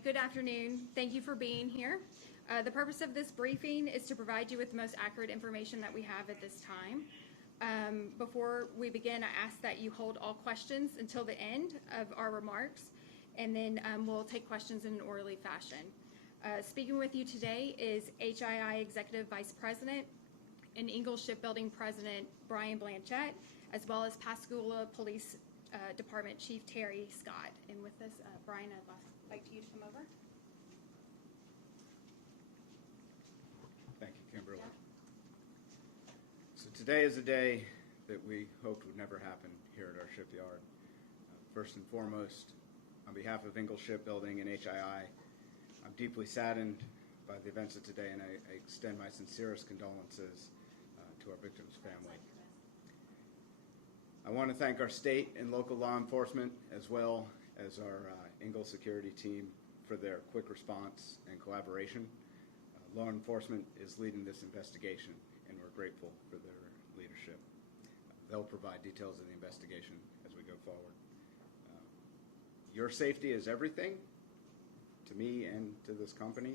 right, good afternoon. Thank you for being here. The purpose of this briefing is to provide you with the most accurate information that we have at this time. Before we begin, I ask that you hold all questions until the end of our remarks, and then we'll take questions in an orderly fashion. Speaking with you today is HII Executive Vice President and Ingalls Shipbuilding President Brian Blanchette, as well as Pascagoula Police Department Chief Terry Scott. And with this, Brian, I'd like you to come over. Thank you, Kimberly. So today is a day that we hoped would never happen here at our shipyard. First and foremost, on behalf of Ingalls Shipbuilding and HII, I'm deeply saddened by the events of today, and I extend my sincerest condolences to our victims' family. I want to thank our state and local law enforcement, as well as our Ingalls security team, for their quick response and collaboration. Law enforcement is leading this investigation, and we're grateful for their leadership. They'll provide details of the investigation as we go forward. Your safety is everything to me and to this company.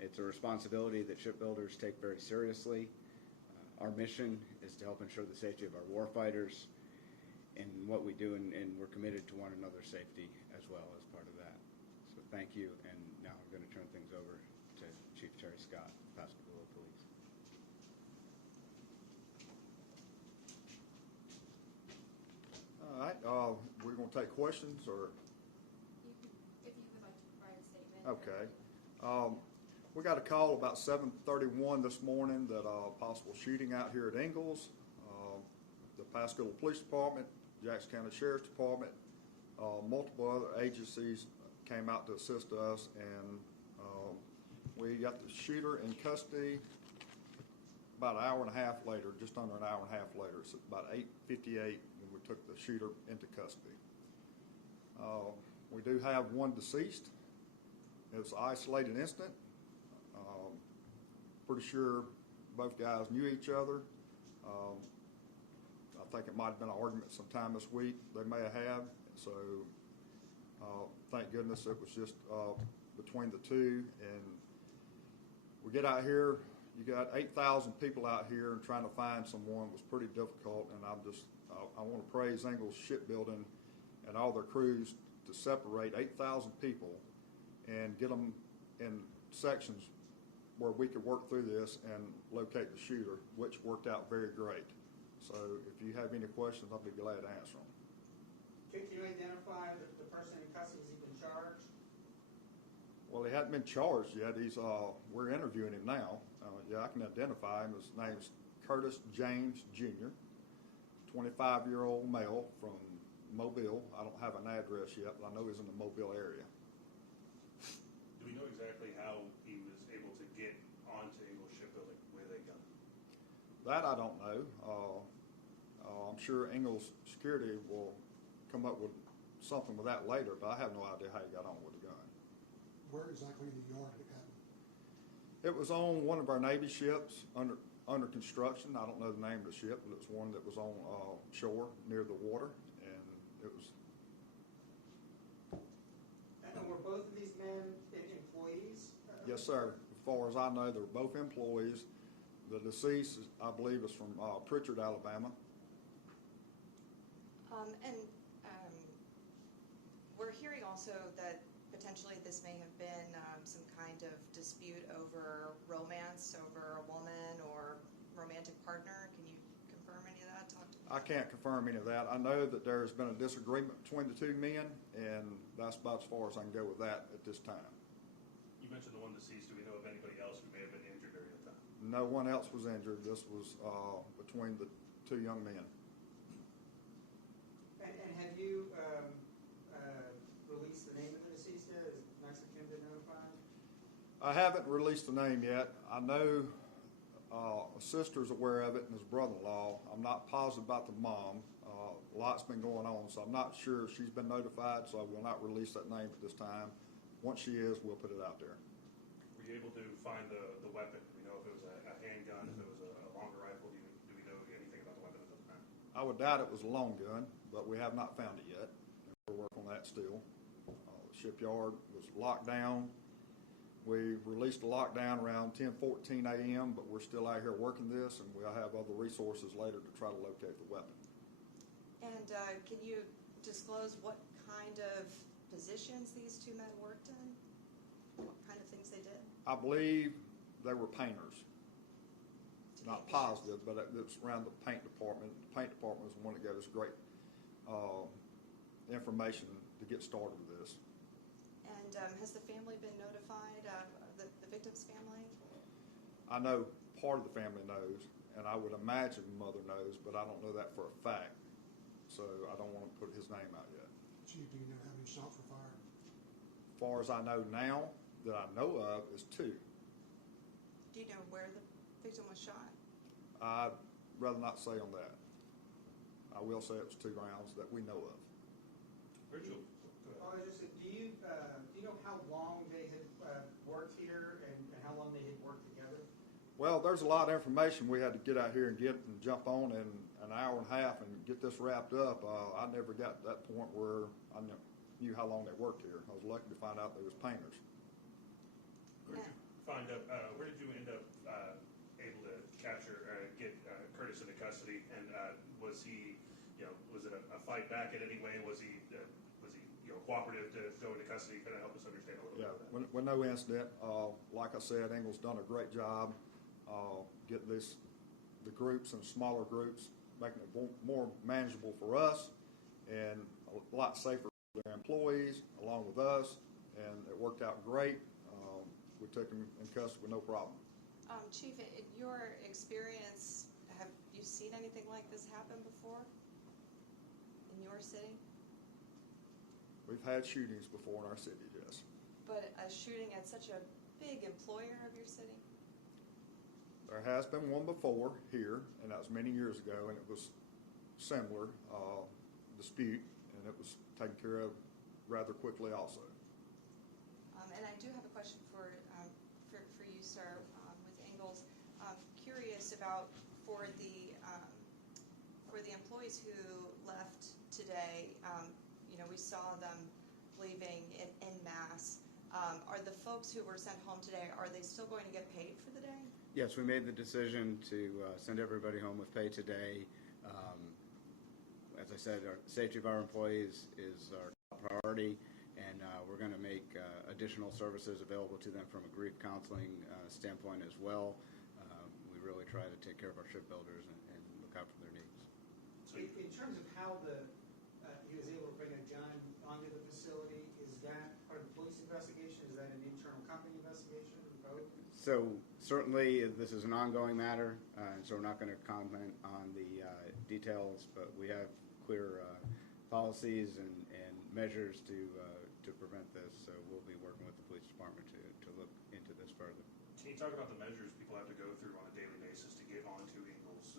It's a responsibility that shipbuilders take very seriously. Our mission is to help ensure the safety of our warfighters in what we do, and we're committed to one another's safety as well as part of that. So thank you, and now I'm going to turn things over to Chief Terry Scott, Pascagoula Police. All right, we're going to take questions, or? If you would like to provide a statement. Okay. We got a call about 7:31 this morning that possible shooting out here at Ingalls. The Pascagoula Police Department, Jackson County Sheriff's Department, multiple other agencies came out to assist us, and we got the shooter in custody about an hour and a half later, just under an hour and a half later. It's about 8:58 when we took the shooter into custody. We do have one deceased. It was an isolated incident. Pretty sure both guys knew each other. I think it might have been an argument sometime this week. They may have had. So thank goodness it was just between the two. And we get out here, you got 8,000 people out here, and trying to find someone was pretty difficult. And I want to praise Ingalls Shipbuilding and all their crews to separate 8,000 people and get them in sections where we could work through this and locate the shooter, which worked out very great. So if you have any questions, I'll be glad to answer them. Can you identify the person in custody? Has he been charged? Well, he hadn't been charged yet. We're interviewing him now. Yeah, I can identify him. His name's Curtis James Jr., 25-year-old male from Mobile. I don't have an address yet, but I know he's in the Mobile area. Do we know exactly how he was able to get onto Ingalls Shipbuilding with a gun? That I don't know. I'm sure Ingalls Security will come up with something with that later, but I have no idea how he got on with the gun. Where exactly in the yard did it happen? It was on one of our Navy ships under construction. I don't know the name of the ship, but it's one that was on shore near the water, and it was. And were both of these men employees? Yes, sir. As far as I know, they were both employees. The deceased, I believe, is from Pritchard, Alabama. We're hearing also that potentially this may have been some kind of dispute over romance, over a woman or romantic partner. Can you confirm any of that? I can't confirm any of that. I know that there's been a disagreement between the two men, and that's about as far as I can go with that at this time. You mentioned the one deceased. Do we know of anybody else who may have been injured during that time? No one else was injured. This was between the two young men. And have you released the name of the deceased yet? Is next of kin been notified? I haven't released the name yet. I know a sister's aware of it and his brother-in-law. I'm not positive about the mom. A lot's been going on, so I'm not sure if she's been notified, so I will not release that name at this time. Once she is, we'll put it out there. Were you able to find the weapon? Do we know if it was a handgun, if it was a longer rifle? Do we know anything about the weapon at the time? I would doubt it was a long gun, but we have not found it yet. We're working on that still. The shipyard was locked down. We released a lockdown around 10:14 a.m., but we're still out here working this, and we'll have other resources later to try to locate the weapon. And can you disclose what kind of positions these two men worked in? What kind of things they did? I believe they were painters. To Not paint the ships? positive, but it was around the paint department. The paint department was the one that gave us great information to get started with this. And has the family been notified, the victim's family? I know part of the family knows, and I would imagine the mother knows, but I don't know that for a fact. So I don't want to put his name out yet. Chief, do you know how many shots were fired? As far as I know now, that I know of, is 2. Do you know where the victim was shot? I'd rather not say on that. I will say it was 2 rounds that we know of. Rachel, Well, I just said, do you know how long they had worked here and how long they had worked together? Well, there's a lot of information we had to get out here and get and jump on in an hour and a half and get this wrapped up. I never got to that point where I knew how long they worked here. I was lucky to find out they was painters. where did you find up? Where did you end up able to capture, get Curtis into custody? And was he, was it a fight back in any way? Was he cooperative to go into custody? Can I help us understand a little bit Yeah, of that? with no incident. Like I said, Ingalls done a great job getting the groups and smaller groups, making it more manageable for us and a lot safer for their employees along with us, and it worked out great. We took him in custody with no problem. Chief, in your experience, have you seen anything like this happen before in your city? We've had shootings before in our city, yes. But a shooting at such a big employer of your city? There has been one before here, and that was many years ago, and it was similar dispute, and it was taken care of rather quickly also. And I do have a question for you, sir, with Ingalls. Curious about for the employees who left today. We saw them leaving en masse. Are the folks who were sent home today, are they still going to get paid for the day? Yes, we made the decision to send everybody home with pay today. As I said, our safety of our employees is our top priority, and we're going to make additional services available to them from a grief counseling standpoint as well. We really try to take care of our shipbuilders and look out for their needs. So in terms of how he was able to bring a gun onto the facility, is that part of the police investigation? Is that an internal company investigation? Both? So certainly this is an ongoing matter, and so we're not going to comment on the details, but we have clear policies and measures to prevent this, so we'll be working with the police department to look into this further. Can you talk about the measures people have to go through on a daily basis to get onto Ingalls?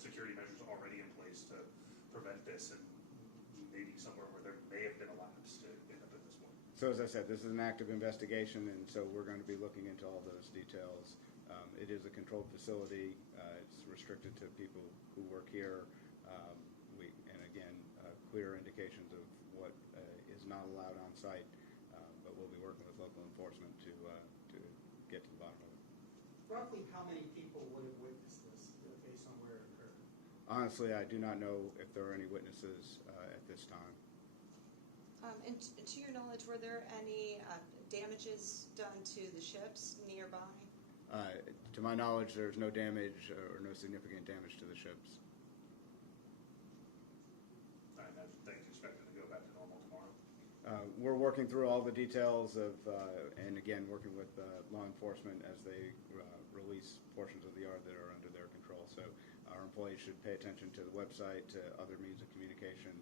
Security measures already in place to prevent this, and maybe somewhere where there may have been a lapse to end up at this point. So as I said, this is an active investigation, and so we're going to be looking into all those details. It is a controlled facility. It's restricted to people who work here. And again, clear indications of what is not allowed on site, but we'll be working with local enforcement to get to the bottom of it. Roughly how many people would have witnessed this based on where it occurred? Honestly, I do not know if there are any witnesses at this time. And to your knowledge, were there any damages done to the ships nearby? To my knowledge, there's no damage or no significant damage to the ships. I imagine things expected to go back to normal tomorrow. We're working through all the details of, and again, working with law enforcement as they release portions of the yard that are under their control. So our employees should pay attention to the website, to other means of communication,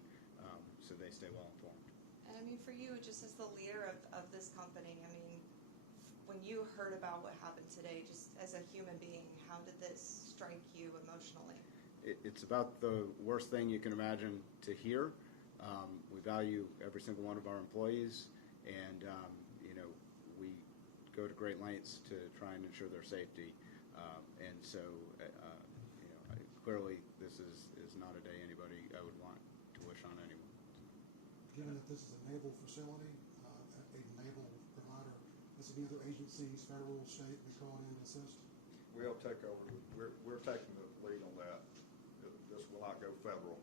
so they stay well informed. And I mean, for you, just as the leader of this company, I mean, when you heard about what happened today, just as a human being, how did this strike you emotionally? It's about the worst thing you can imagine to hear. We value every single one of our employees, and we go to great lengths to try and ensure their safety. And so, clearly, this is not a day anybody I would want to wish on anyone. Given that this is a naval facility, able provider, has any other agencies, federal, state, be called in to assist? We'll take over, we're taking the lead on that. This will not go federal.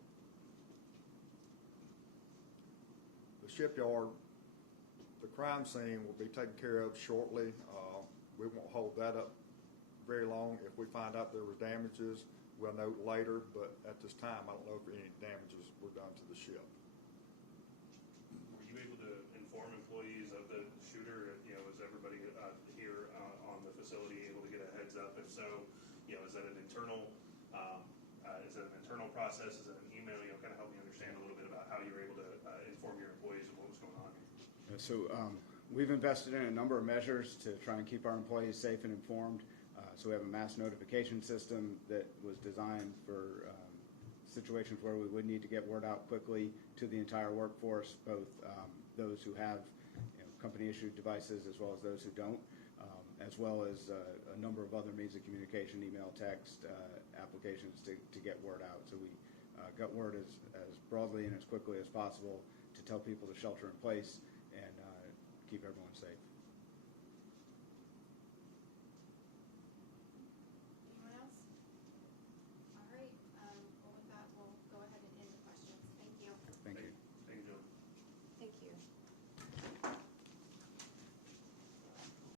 The shipyard, the crime scene will be taken care of shortly. We won't hold that up very long. If we find out there was damages, we'll note later, but at this time, I don't know if any damages were done to the ship. Were you able to inform employees of the shooter? You know, was everybody here on the facility able to get a heads up? If so, you know, is that an internal process? Is it an email? You know, kind of help me understand a little bit about how you were able to inform your employees of what was going on here. So we've invested in a number of measures to try and keep our employees safe and informed. So we have a mass notification system that was designed for situations where we would need to get word out quickly to the entire workforce, both those who have company-issued devices as well as those who don't, as well as a number of other means of communication, email, text, applications to get word out. So we got word as broadly and as quickly as possible to tell people to shelter in place and keep everyone safe.